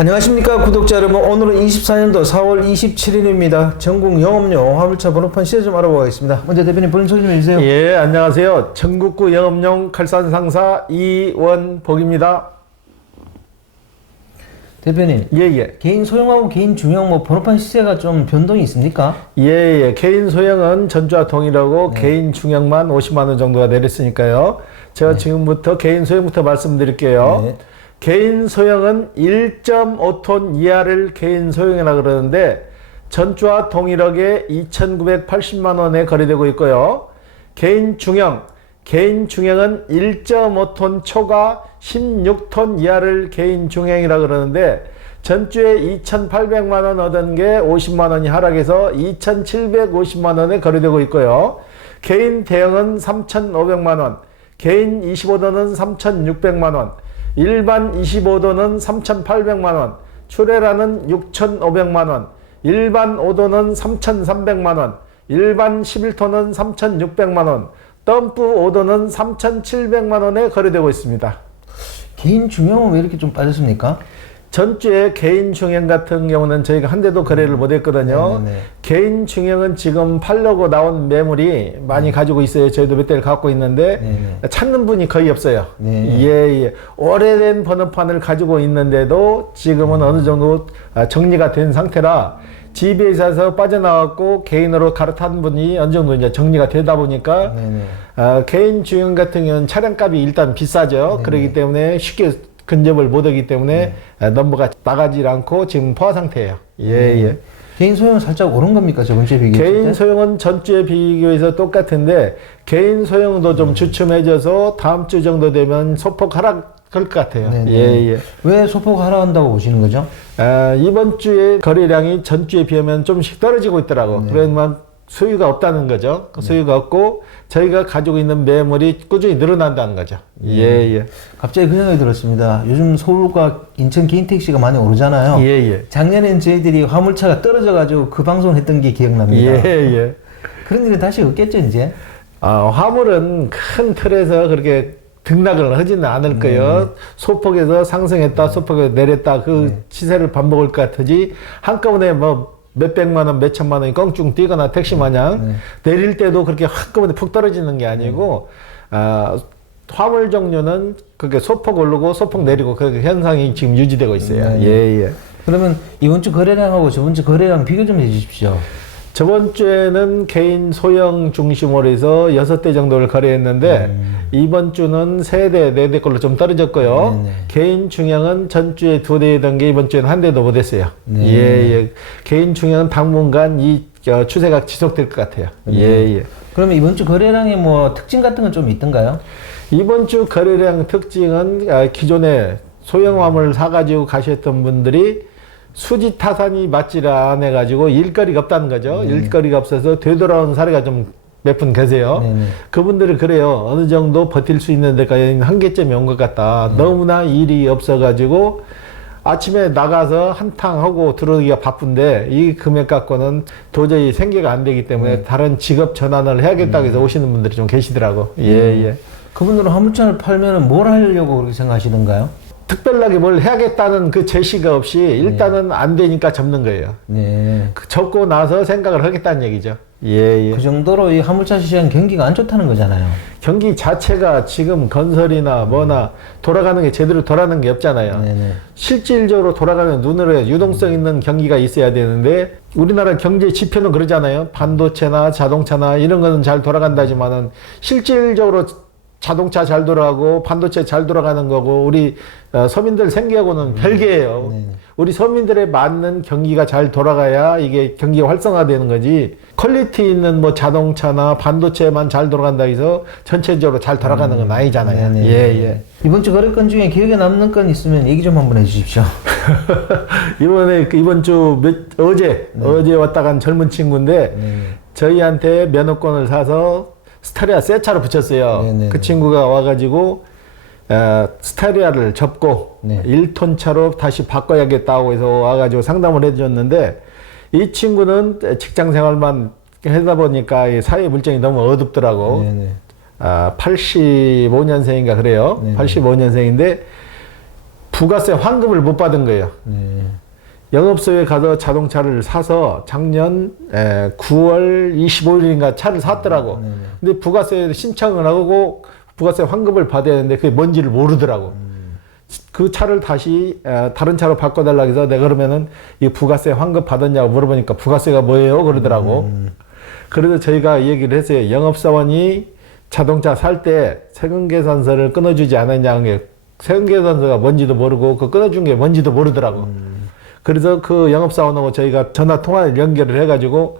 안녕하십니까 구독자 여러분. 오늘은 24년도 4월 27일입니다. 전국 영업용 화물차 번호판 시세 좀 알아보겠습니다. 먼저 대표님 본인 소개 좀 해주세요. 예, 안녕하세요. 전국구 영업용 칼산 상사 이원복입니다. 대표님, 예. 개인 소형하고 개인 중형 뭐 번호판 시세가 좀 변동이 있습니까? 예. 개인 소형은 전주와 동일하고 개인 중형만 50만 원 정도가 내렸으니까요. 제가 지금부터 개인 소형부터 말씀드릴게요. 네. 개인 소형은 1.5톤 이하를 개인 소형이라 그러는데 전주와 동일하게 2,980만 원에 거래되고 있고요. 개인 중형은 1.5톤 초과 16톤 이하를 개인 중형이라 그러는데 전주에 2,800만 원 얻은 게 50만 원이 하락해서 2,750만 원에 거래되고 있고요. 개인 대형은 3,500만 원, 개인 25도는 3,600만 원, 일반 25도는 3,800만 원, 출애라는 6,500만 원, 일반 5도는 3,300만 원, 일반 11톤은 3,600만 원, 덤프 5도는 3,700만 원에 거래되고 있습니다. 개인 중형은 왜 이렇게 좀 빠졌습니까? 전주에 개인 중형 같은 경우는 저희가 한 대도 거래를 못 했거든요. 네네네. 개인 중형은 지금 팔려고 나온 매물이 많이 가지고 있어요. 저희도 몇 대를 갖고 있는데 네네. 찾는 분이 거의 없어요. 네. 예. 오래된 번호판을 가지고 있는데도 지금은 어느 정도 정리가 된 상태라 집에 있어서 빠져나왔고 개인으로 갈아탄 분이 어느 정도 이제 정리가 되다 보니까 개인 중형 같은 경우는 차량값이 일단 비싸죠. 그렇기 때문에 쉽게 근접을 못 하기 때문에 넘버가 나가지 않고 지금 포화 상태예요. 예. 개인 소형은 살짝 오른 겁니까 저번 주에 비교했을 때? 개인 소형은 전주에 비교해서 똑같은데 개인 소형도 좀 주춤해져서 다음 주 정도 되면 소폭 하락할 것 같아요. 예. 왜 소폭 하락한다고 보시는 거죠? 이번 주에 거래량이 전주에 비하면 좀씩 떨어지고 있더라고. 그러면 수요가 없다는 거죠. 수요가 없고 저희가 가지고 있는 매물이 꾸준히 늘어난다는 거죠. 예. 갑자기 그 생각이 들었습니다. 요즘 서울과 인천 개인 택시가 많이 오르잖아요. 예. 작년엔 저희들이 화물차가 떨어져가지고 그 방송을 했던 게 기억납니다. 예. 그런 일이 다시 없겠죠 이제? 화물은 큰 틀에서 그렇게 등락을 하지는 않을 거예요. 소폭에서 상승했다, 소폭에서 내렸다, 그 시세를 반복할 것 같으지, 한꺼번에 뭐 몇백만 원, 몇천만 원이 껑충 뛰거나 택시 마냥 내릴 때도 그렇게 한꺼번에 푹 떨어지는 게 아니고, 화물 종류는 그렇게 소폭 오르고 소폭 내리고 그 현상이 지금 유지되고 있어요. 예. 그러면 이번 주 거래량하고 저번 주 거래량 비교 좀 해주십시오. 저번 주에는 개인 소형 중심으로 해서 6대 정도를 거래했는데 이번 주는 3대, 4대 걸로 좀 떨어졌고요. 개인 중형은 전주에 2대였던 게 이번 주에는 1대도 못 했어요. 예. 개인 중형은 당분간 이 추세가 지속될 것 같아요. 예. 그러면 이번 주 거래량에 뭐 특징 같은 건 좀 있던가요? 이번 주 거래량 특징은 기존에 소형 화물을 사가지고 가셨던 분들이 수지 타산이 맞지를 않아가지고 일거리가 없다는 거죠. 일거리가 없어서 되돌아온 사례가 좀 몇 분 계세요. 그분들은 그래요. 어느 정도 버틸 수 있는 데까지 한계점이 온 것 같다. 너무나 일이 없어가지고 아침에 나가서 한탕 하고 들어오기가 바쁜데 이 금액 갖고는 도저히 생계가 안 되기 때문에 다른 직업 전환을 해야겠다고 해서 오시는 분들이 좀 계시더라고. 예. 그분들은 화물차를 팔면 뭘 하려고 그렇게 생각하시던가요? 특별하게 뭘 해야겠다는 그 제시가 없이 일단은 안 되니까 접는 거예요. 접고 나서 생각을 하겠다는 얘기죠. 예. 그 정도로 이 화물차 시장 경기가 안 좋다는 거잖아요. 경기 자체가 지금 건설이나 뭐나 돌아가는 게 제대로 돌아가는 게 없잖아요. 실질적으로 돌아가는 눈으로 유동성 있는 경기가 있어야 되는데 우리나라 경제 지표는 그러잖아요. 반도체나 자동차나 이런 거는 잘 돌아간다지만은 실질적으로 자동차 잘 돌아가고 반도체 잘 돌아가는 거고 우리 서민들 생계하고는 별개예요. 우리 서민들에 맞는 경기가 잘 돌아가야 이게 경기가 활성화되는 거지. 퀄리티 있는 뭐 자동차나 반도체만 잘 돌아간다 해서 전체적으로 잘 돌아가는 건 아니잖아요. 예. 이번 주 거래건 중에 기억에 남는 건 있으면 얘기 좀 한번 해주십시오. 이번 주 어제 왔다 간 젊은 친구인데 저희한테 면허권을 사서 스타리아 새 차로 붙였어요. 그 친구가 와가지고 스타리아를 접고 1톤 차로 다시 바꿔야겠다고 해서 와가지고 상담을 해줬는데 이 친구는 직장 생활만 하다 보니까 이 사회 물정이 너무 어둡더라고. 85년생인가 그래요. 85년생인데 부가세 환급을 못 받은 거예요. 영업소에 가서 자동차를 사서 작년 9월 25일인가 차를 샀더라고. 근데 부가세 신청을 하고 부가세 환급을 받아야 되는데 그게 뭔지를 모르더라고. 그 차를 다시 다른 차로 바꿔달라고 해서 내가 그러면은 이 부가세 환급 받았냐고 물어보니까 부가세가 뭐예요? 그러더라고. 그래서 저희가 얘기를 했어요. 영업사원이 자동차 살 때 세금계산서를 끊어주지 않았냐. 세금계산서가 뭔지도 모르고 그 끊어준 게 뭔지도 모르더라고. 그래서 그 영업사원하고 저희가 전화 통화를 연결을 해가지고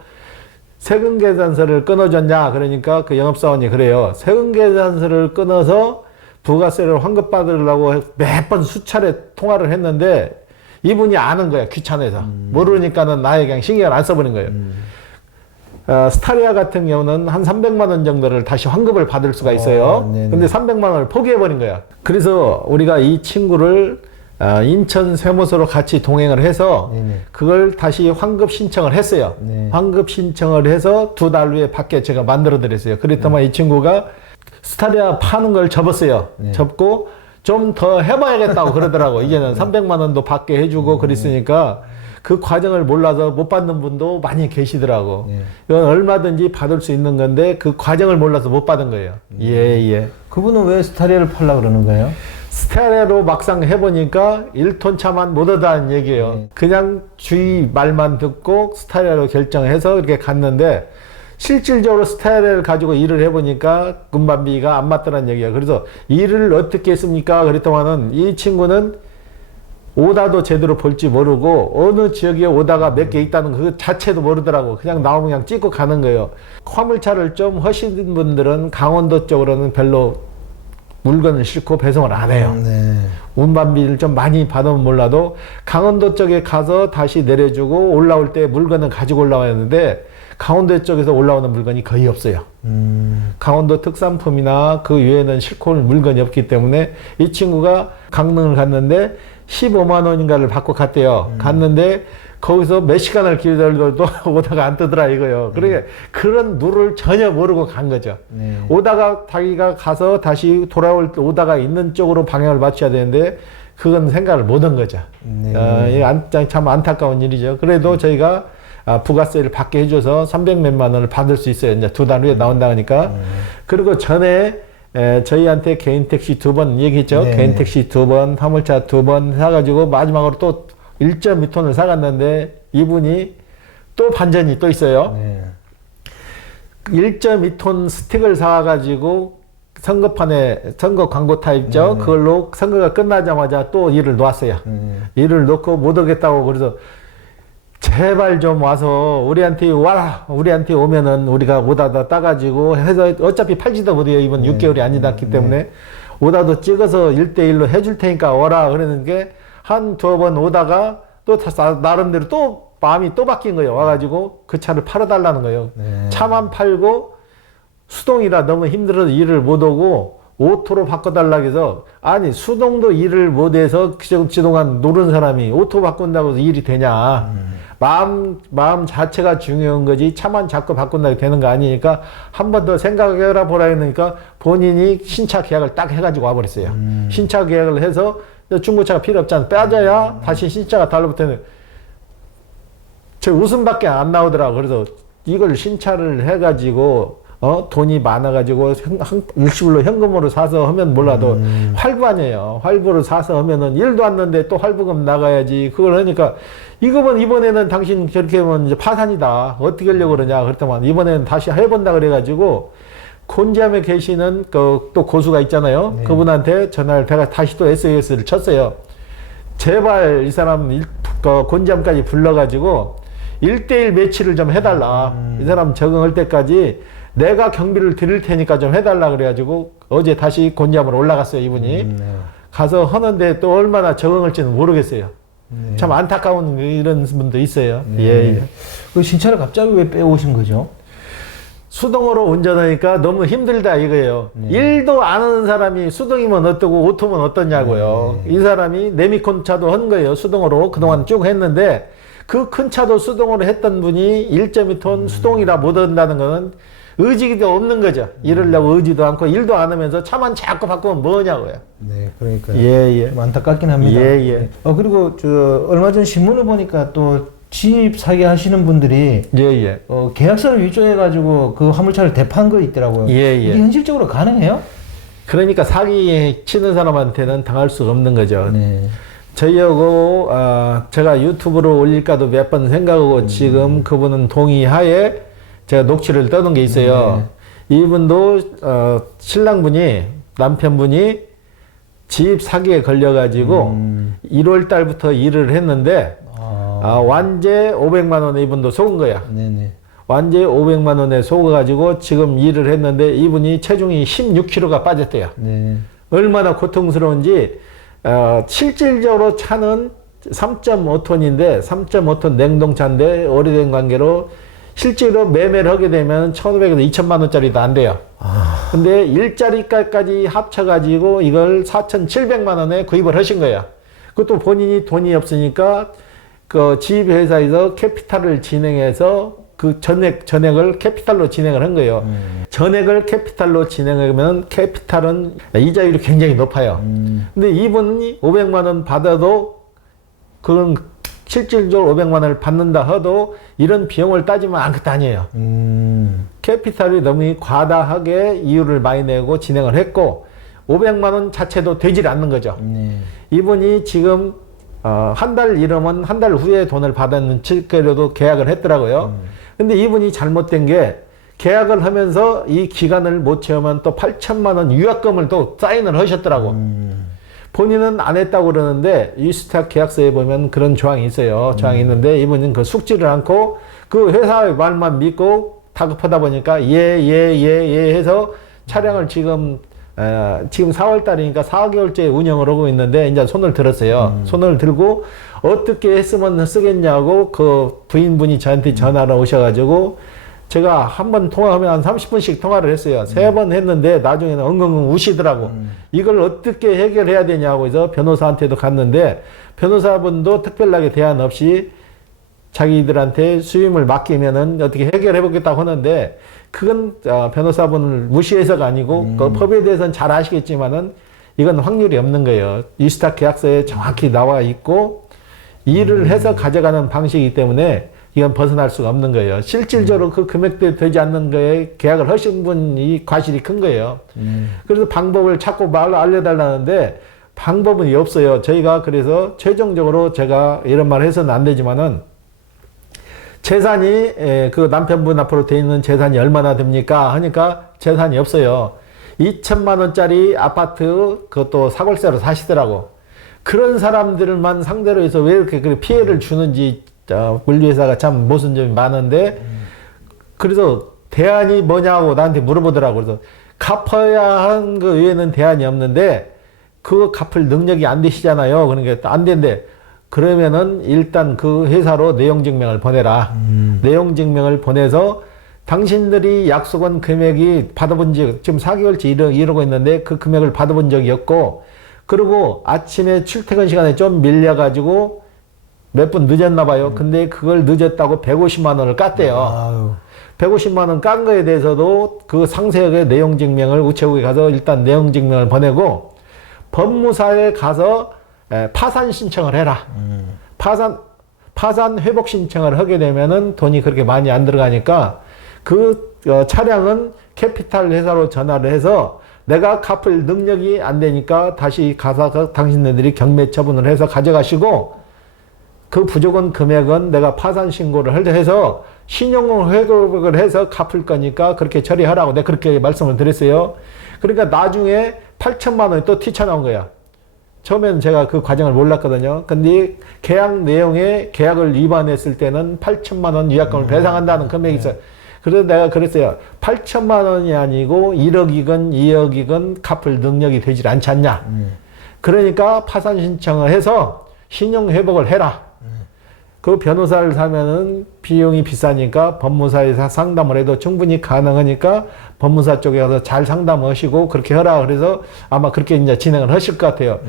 세금계산서를 끊어줬냐. 그러니까 그 영업사원이 그래요. 세금계산서를 끊어서 부가세를 환급받으려고 몇 번 수차례 통화를 했는데 이분이 아는 거야. 귀찮아서. 모르니까는 나에 그냥 신경을 안 써버린 거예요. 스타리아 같은 경우는 한 300만 원 정도를 다시 환급을 받을 수가 있어요. 근데 300만 원을 포기해버린 거야. 그래서 우리가 이 친구를 인천 세무서로 같이 동행을 해서 그걸 다시 환급 신청을 했어요. 환급 신청을 해서 2달 후에 받게 제가 만들어 드렸어요. 그랬더만 이 친구가 스타리아 파는 걸 접었어요. 접고 좀 더 해봐야겠다고 그러더라고. 이제는 300만 원도 받게 해주고 그랬으니까 그 과정을 몰라서 못 받는 분도 많이 계시더라고. 이건 얼마든지 받을 수 있는 건데 그 과정을 몰라서 못 받은 거예요. 예. 그분은 왜 스타리아를 팔려고 그러는 거예요? 스타리아로 막상 해보니까 1톤 차만 못 얻다는 얘기예요. 그냥 주위 말만 듣고 스타리아로 결정해서 이렇게 갔는데 실질적으로 스타일을 가지고 일을 해보니까 군반비가 안 맞더란 얘기야. 그래서 일을 어떻게 했습니까? 그랬더만은 이 친구는 오다도 제대로 볼지 모르고 어느 지역에 오다가 몇 개 있다는 그 자체도 모르더라고. 그냥 나오면 그냥 찍고 가는 거예요. 화물차를 좀 하시는 분들은 강원도 쪽으로는 별로 물건을 싣고 배송을 안 해요. 운반비를 좀 많이 받으면 몰라도 강원도 쪽에 가서 다시 내려주고 올라올 때 물건을 가지고 올라와야 하는데 강원도 쪽에서 올라오는 물건이 거의 없어요. 강원도 특산품이나 그 외에는 싣고 올 물건이 없기 때문에 이 친구가 강릉을 갔는데 15만 원인가를 받고 갔대요. 갔는데 거기서 몇 시간을 기다려도 오다가 안 뜨더라 이거요. 그러니까 그런 룰을 전혀 모르고 간 거죠. 오다가 자기가 가서 다시 돌아올 때 오다가 있는 쪽으로 방향을 맞춰야 되는데 그건 생각을 못 한 거죠. 참 안타까운 일이죠. 그래도 저희가 부가세를 받게 해줘서 300몇만 원을 받을 수 있어요. 이제 2달 후에 나온다 하니까. 그리고 전에 저희한테 개인 택시 2번 얘기했죠. 개인 택시 2번, 화물차 2번 사가지고 마지막으로 또 1.2톤을 사갔는데 이분이 또 반전이 또 있어요. 1.2톤 스틱을 사가지고 선거판에 선거 광고 타입죠. 그걸로 선거가 끝나자마자 또 일을 놓았어요. 일을 놓고 못 오겠다고 그래서 제발 좀 와서 우리한테 와라. 우리한테 오면은 우리가 오다다 따가지고 해서 어차피 팔지도 못해요. 이번 6개월이 아니었기 때문에 오다도 찍어서 1대1로 해줄 테니까 와라. 그러는 게 한 2번 오다가 또 나름대로 또 마음이 또 바뀐 거예요. 와가지고 그 차를 팔아달라는 거예요. 차만 팔고 수동이라 너무 힘들어서 일을 못 오고 오토로 바꿔달라고 해서 아니 수동도 일을 못해서 그동안 노른 사람이 오토 바꾼다고 해서 일이 되냐. 마음 자체가 중요한 거지 차만 자꾸 바꾼다고 되는 거 아니니까 한 번 더 생각해라 보라 했으니까 본인이 신차 계약을 딱 해가지고 와버렸어요. 신차 계약을 해서 중고차가 필요 없잖아. 빠져야 다시 신차가 달라붙는 제 웃음밖에 안 나오더라고. 그래서 이걸 신차를 해가지고 돈이 많아가지고 일시불로 현금으로 사서 하면 몰라도 할부 아니에요. 할부로 사서 하면은 일도 안 났는데 또 할부금 나가야지. 그걸 하니까 이거면 이번에는 당신 저렇게 하면 이제 파산이다. 어떻게 하려고 그러냐. 그랬더만 이번에는 다시 해본다 그래가지고 곤지암에 계시는 또 고수가 있잖아요. 그분한테 전화를 제가 다시 또 SOS를 쳤어요. 제발 이 사람 곤지암까지 불러가지고 1대1 매치를 좀 해달라. 이 사람 적응할 때까지 내가 경비를 드릴 테니까 좀 해달라 그래가지고 어제 다시 곤지암으로 올라갔어요. 이분이. 가서 하는데 또 얼마나 적응할지는 모르겠어요. 참 안타까운 이런 분도 있어요. 그 신차를 갑자기 왜 빼오신 거죠? 수동으로 운전하니까 너무 힘들다 이거예요. 일도 안 하는 사람이 수동이면 어떠고 오토면 어떠냐고요. 이 사람이 네미콘 차도 한 거예요. 수동으로 그동안 쭉 했는데 그 큰 차도 수동으로 했던 분이 1.2톤 수동이라 못 한다는 거는 의지도 없는 거죠. 이러려고 의지도 않고 일도 안 하면서 차만 자꾸 바꾸면 뭐냐고요. 네, 그러니까 예. 좀 안타깝긴 합니다. 예. 그리고 얼마 전 신문을 보니까 또 집 사기 하시는 분들이 예. 계약서를 위조해 가지고 그 화물차를 대파한 거 있더라고요. 이게 현실적으로 가능해요? 그러니까 사기 치는 사람한테는 당할 수가 없는 거죠. 네. 저희하고 제가 유튜브로 올릴까도 몇 번 생각하고 지금 그분은 동의하에 제가 녹취를 떠놓은 게 있어요. 이분도 신랑분이 남편분이 집 사기에 걸려가지고 1월 달부터 일을 했는데 완제 500만 원에 이분도 속은 거야. 네네. 완제 500만 원에 속아가지고 지금 일을 했는데 이분이 체중이 16kg가 빠졌대요. 네. 얼마나 고통스러운지 실질적으로 차는 3.5톤인데 3.5톤 냉동차인데 오래된 관계로 실제로 매매를 하게 되면 1,500에서 2,000만 원짜리도 안 돼요. 근데 일자리가까지 합쳐가지고 이걸 4,700만 원에 구입을 하신 거예요. 그것도 본인이 돈이 없으니까 그 지입회사에서 캐피탈을 진행해서 그 전액을 캐피탈로 진행을 한 거예요. 전액을 캐피탈로 진행하면 캐피탈은 이자율이 굉장히 높아요. 근데 이분이 500만 원 받아도 그런 실질적으로 500만 원을 받는다 해도 이런 비용을 따지면 아무것도 아니에요. 캐피탈이 너무 과다하게 이율을 많이 내고 진행을 했고 500만 원 자체도 되질 않는 거죠. 이분이 지금 한 달 일하면 한 달 후에 돈을 받았는 칠거리도 계약을 했더라고요. 근데 이분이 잘못된 게 계약을 하면서 이 기간을 못 채우면 또 8천만 원 위약금을 또 사인을 하셨더라고. 본인은 안 했다고 그러는데 유스탁 계약서에 보면 그런 조항이 있어요. 조항이 있는데 이분은 그 숙지를 않고 그 회사의 말만 믿고 다급하다 보니까 예 해서 차량을 지금 4월 달이니까 4개월째 운영을 하고 있는데 이제 손을 들었어요. 손을 들고 어떻게 했으면 쓰겠냐고 그 부인분이 저한테 전화를 오셔가지고 제가 한 번 통화하면 한 30분씩 통화를 했어요. 3번 했는데 나중에는 엉엉 우시더라고. 이걸 어떻게 해결해야 되냐고 해서 변호사한테도 갔는데 변호사분도 특별하게 대안 없이 자기들한테 수임을 맡기면은 어떻게 해결해 보겠다고 하는데 그건 변호사분을 무시해서가 아니고 그 법에 대해서는 잘 아시겠지만은 이건 확률이 없는 거예요. 유스탁 계약서에 정확히 나와 있고 일을 해서 가져가는 방식이기 때문에 이건 벗어날 수가 없는 거예요. 실질적으로 그 금액대 되지 않는 거에 계약을 하신 분이 과실이 큰 거예요. 그래서 방법을 자꾸 알려달라는데 방법은 없어요. 저희가 그래서 최종적으로 제가 이런 말 해서는 안 되지만은 재산이 그 남편분 앞으로 돼 있는 재산이 얼마나 됩니까? 하니까 재산이 없어요. 2천만 원짜리 아파트 그것도 사골세로 사시더라고. 그런 사람들만 상대로 해서 왜 이렇게 피해를 주는지 물류회사가 참 모순점이 많은데 그래서 대안이 뭐냐고 나한테 물어보더라고. 그래서 갚아야 하는 거 외에는 대안이 없는데 그거 갚을 능력이 안 되시잖아요. 그러니까 안 된대. 그러면은 일단 그 회사로 내용증명을 보내라. 내용증명을 보내서 당신들이 약속한 금액이 받아본 적 지금 4개월째 이러고 있는데 그 금액을 받아본 적이 없고 그리고 아침에 출퇴근 시간에 좀 밀려가지고 몇 분 늦었나 봐요. 근데 그걸 늦었다고 150만 원을 깠대요. 150만 원 깐 거에 대해서도 그 상세하게 내용증명을 우체국에 가서 일단 내용증명을 보내고 법무사에 가서 파산 신청을 해라. 파산 회복 신청을 하게 되면은 돈이 그렇게 많이 안 들어가니까 그 차량은 캐피탈 회사로 전화를 해서 내가 갚을 능력이 안 되니까 다시 가서 당신네들이 경매 처분을 해서 가져가시고 그 부족한 금액은 내가 파산 신고를 해서 신용 회복을 해서 갚을 거니까 그렇게 처리하라고 내가 그렇게 말씀을 드렸어요. 그러니까 나중에 8천만 원이 또 튀쳐나온 거야. 처음에는 제가 그 과정을 몰랐거든요. 근데 계약 내용에 계약을 위반했을 때는 8천만 원 위약금을 배상한다는 금액이 있어요. 그래서 내가 그랬어요. 8천만 원이 아니고 1억이건 2억이건 갚을 능력이 되질 않지 않냐. 그러니까 파산 신청을 해서 신용 회복을 해라. 그 변호사를 사면은 비용이 비싸니까 법무사에서 상담을 해도 충분히 가능하니까 법무사 쪽에 가서 잘 상담하시고 그렇게 하라. 그래서 아마 그렇게 이제 진행을 하실 것 같아요.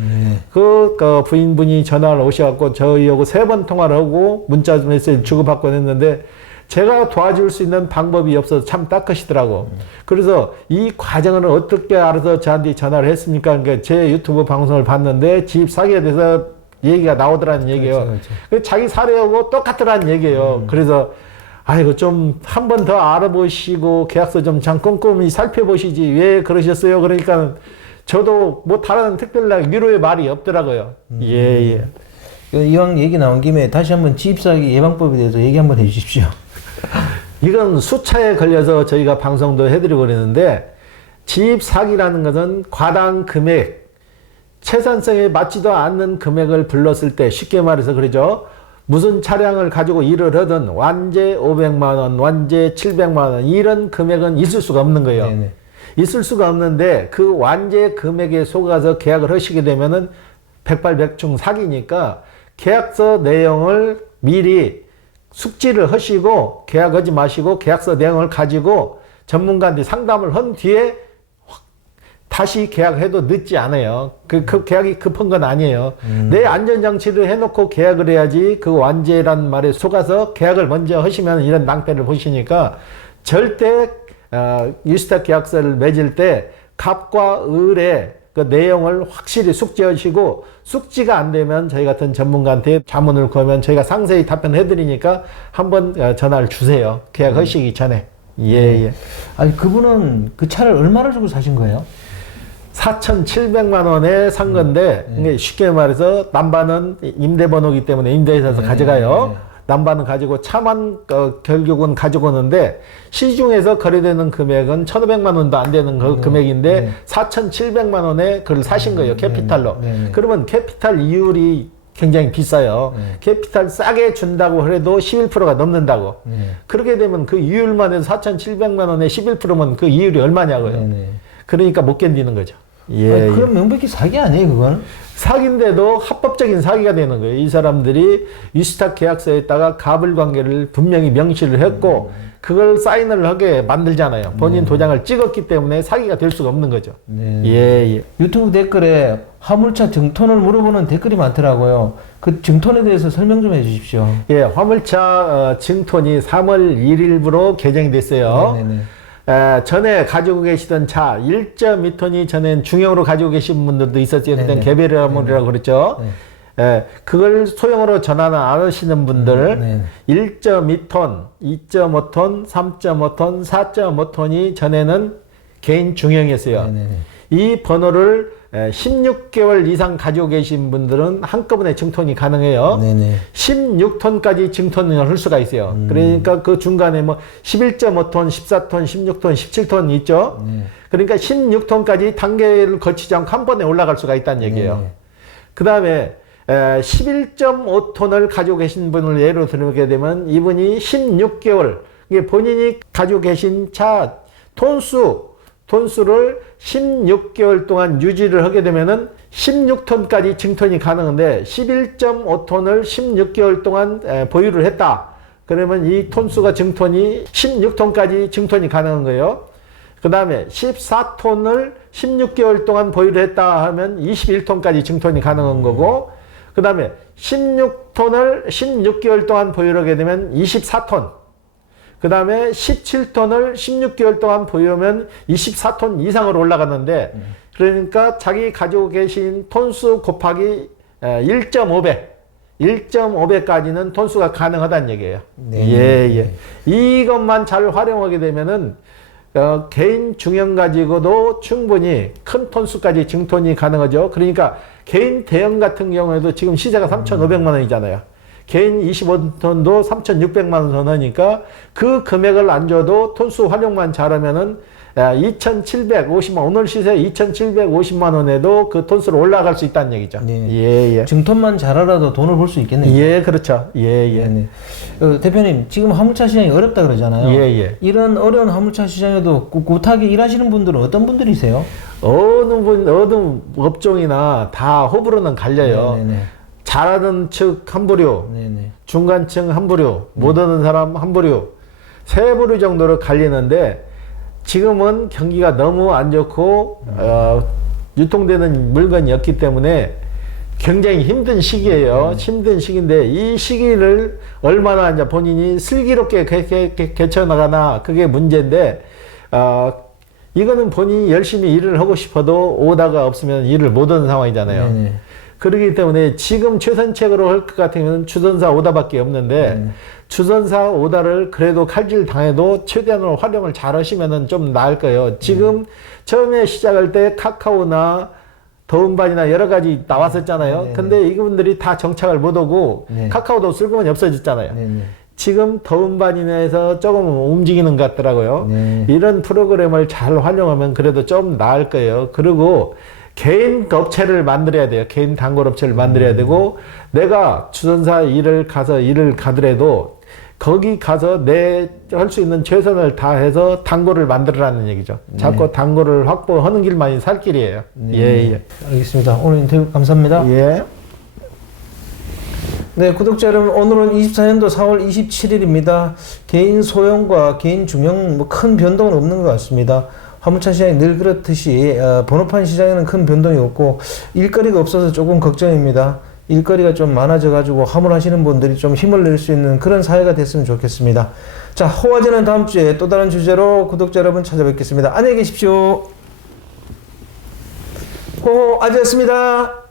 그 부인분이 전화를 오셔갖고 저희하고 3번 통화를 하고 문자 메시지 주고받고 했는데 제가 도와줄 수 있는 방법이 없어서 참 딱하시더라고. 그래서 이 과정을 어떻게 알아서 저한테 전화를 했습니까? 그러니까 제 유튜브 방송을 봤는데 집 사기에 대해서 얘기가 나오더라는 얘기예요. 그렇죠. 자기 사례하고 똑같더라는 얘기예요. 그래서 아이고 좀 한 번 더 알아보시고 계약서 좀 참 꼼꼼히 살펴보시지 왜 그러셨어요? 그러니까 저도 뭐 다른 특별한 위로의 말이 없더라고요. 예. 이왕 얘기 나온 김에 다시 한번 집사기 예방법에 대해서 얘기 한번 해주십시오. 이건 수차에 걸려서 저희가 방송도 해드리고 그랬는데 집 사기라는 것은 과당 금액, 채산성에 맞지도 않는 금액을 불렀을 때 쉽게 말해서 그러죠. 무슨 차량을 가지고 일을 하든 완제 500만 원, 완제 700만 원 이런 금액은 있을 수가 없는 거예요. 네네. 있을 수가 없는데 그 완제 금액에 속아서 계약을 하시게 되면은 백발백중 사기니까 계약서 내용을 미리 숙지를 하시고 계약하지 마시고 계약서 내용을 가지고 전문가한테 상담을 한 뒤에 다시 계약해도 늦지 않아요. 그 계약이 급한 건 아니에요. 내 안전장치를 해놓고 계약을 해야지 그 완제란 말에 속아서 계약을 먼저 하시면 이런 낭패를 보시니까 절대 유스탁 계약서를 맺을 때 갑과 을의 그 내용을 확실히 숙지하시고 숙지가 안 되면 저희 같은 전문가한테 자문을 구하면 저희가 상세히 답변해 드리니까 한번 전화를 주세요. 계약하시기 전에. 예. 아니 그분은 그 차를 얼마를 주고 사신 거예요? 4,700만 원에 산 건데 쉽게 말해서 남반은 임대번호기 때문에 임대회사에서 가져가요. 남반은 가지고 차만 결국은 가지고 오는데 시중에서 거래되는 금액은 1,500만 원도 안 되는 그 금액인데 4,700만 원에 그걸 사신 거예요. 캐피탈로. 그러면 캐피탈 이율이 굉장히 비싸요. 캐피탈 싸게 준다고 해도 11%가 넘는다고. 그렇게 되면 그 이율만 해서 4,700만 원에 11%면 그 이율이 얼마냐고요. 그러니까 못 견디는 거죠. 아니, 그럼 명백히 사기 아니에요, 그건? 사기인데도 합법적인 사기가 되는 거예요. 이 사람들이 유스탁 계약서에다가 갑을 관계를 분명히 명시를 했고 그걸 사인을 하게 만들잖아요. 본인 도장을 찍었기 때문에 사기가 될 수가 없는 거죠. 예. 유튜브 댓글에 화물차 증톤을 물어보는 댓글이 많더라고요. 그 증톤에 대해서 설명 좀 해주십시오. 예, 화물차 증톤이 3월 1일부로 개정이 됐어요. 전에 가지고 계시던 차 1.2톤이 전엔 중형으로 가지고 계신 분들도 있었죠. 그때는 개별화물이라고 그랬죠. 그걸 소형으로 전환을 안 하시는 분들 1.2톤, 2.5톤, 3.5톤, 4.5톤이 전에는 개인 중형이었어요. 이 번호를 16개월 이상 가지고 계신 분들은 한꺼번에 증톤이 가능해요. 16톤까지 증톤을 할 수가 있어요. 그러니까 그 중간에 뭐 11.5톤, 14톤, 16톤, 17톤 있죠. 그러니까 16톤까지 단계를 거치지 않고 한 번에 올라갈 수가 있다는 얘기예요. 그 다음에 11.5톤을 가지고 계신 분을 예로 들게 되면 이분이 16개월, 본인이 가지고 계신 차 톤수를 16개월 동안 유지를 하게 되면은 16톤까지 증톤이 가능한데 11.5톤을 16개월 동안 보유를 했다. 그러면 이 톤수가 증톤이 16톤까지 증톤이 가능한 거예요. 그 다음에 14톤을 16개월 동안 보유를 했다 하면 21톤까지 증톤이 가능한 거고, 그 다음에 16톤을 16개월 동안 보유를 하게 되면 24톤. 그 다음에 17톤을 16개월 동안 보유하면 24톤 이상으로 올라갔는데, 그러니까 자기 가지고 계신 톤수 곱하기 1.5배까지는 톤수가 가능하다는 얘기예요. 이것만 잘 활용하게 되면은 개인 중형 가지고도 충분히 큰 톤수까지 증톤이 가능하죠. 그러니까 개인 대형 같은 경우에도 지금 시세가 3,500만 원이잖아요. 개인 25톤도 3,600만 원 선언이니까 그 금액을 안 줘도 톤수 활용만 잘하면은 2,750만 원, 오늘 시세 2,750만 원에도 그 톤수로 올라갈 수 있다는 얘기죠. 증톤만 잘하라도 돈을 벌 수 있겠네요. 예, 그렇죠. 대표님, 지금 화물차 시장이 어렵다 그러잖아요. 이런 어려운 화물차 시장에도 꿋꿋하게 일하시는 분들은 어떤 분들이세요? 어느 업종이나 다 호불호는 갈려요. 잘하는 측 한 부류, 중간층 한 부류, 못하는 사람 한 부류, 세 부류 정도로 갈리는데 지금은 경기가 너무 안 좋고 유통되는 물건이 없기 때문에 굉장히 힘든 시기예요. 힘든 시기인데 이 시기를 얼마나 이제 본인이 슬기롭게 개쳐나가나 그게 문제인데 이거는 본인이 열심히 일을 하고 싶어도 오다가 없으면 일을 못 하는 상황이잖아요. 네네. 그렇기 때문에 지금 최선책으로 할 것 같으면 주전사 오다밖에 없는데 주전사 오다를 그래도 칼질 당해도 최대한으로 활용을 잘 하시면은 좀 나을 거예요. 지금 처음에 시작할 때 카카오나 더운반이나 여러 가지 나왔었잖아요. 네네. 근데 이분들이 다 정착을 못 하고 네. 카카오도 슬그머니 없어졌잖아요. 네네. 지금 더운반인에서 조금 움직이는 것 같더라고요. 네. 이런 프로그램을 잘 활용하면 그래도 좀 나을 거예요. 그리고 개인 업체를 만들어야 돼요. 개인 단골 업체를 만들어야 되고 내가 주전사 일을 가더라도 거기 가서 내 할 수 있는 최선을 다해서 단골을 만들어라는 얘기죠. 자꾸 단골을 확보하는 길만이 살 길이에요. 네. 예. 알겠습니다. 오늘 인터뷰 감사합니다. 예. 네, 구독자 여러분, 오늘은 24년도 4월 27일입니다. 개인 소형과 개인 중형 뭐 큰 변동은 없는 것 같습니다. 화물차 시장이 늘 그렇듯이 번호판 시장에는 큰 변동이 없고 일거리가 없어서 조금 걱정입니다. 일거리가 좀 많아져 가지고 화물하시는 분들이 좀 힘을 낼 수 있는 그런 사회가 됐으면 좋겠습니다. 자, 호화제는 다음 주에 또 다른 주제로 구독자 여러분 찾아뵙겠습니다. 안녕히 계십시오. 호호아제였습니다.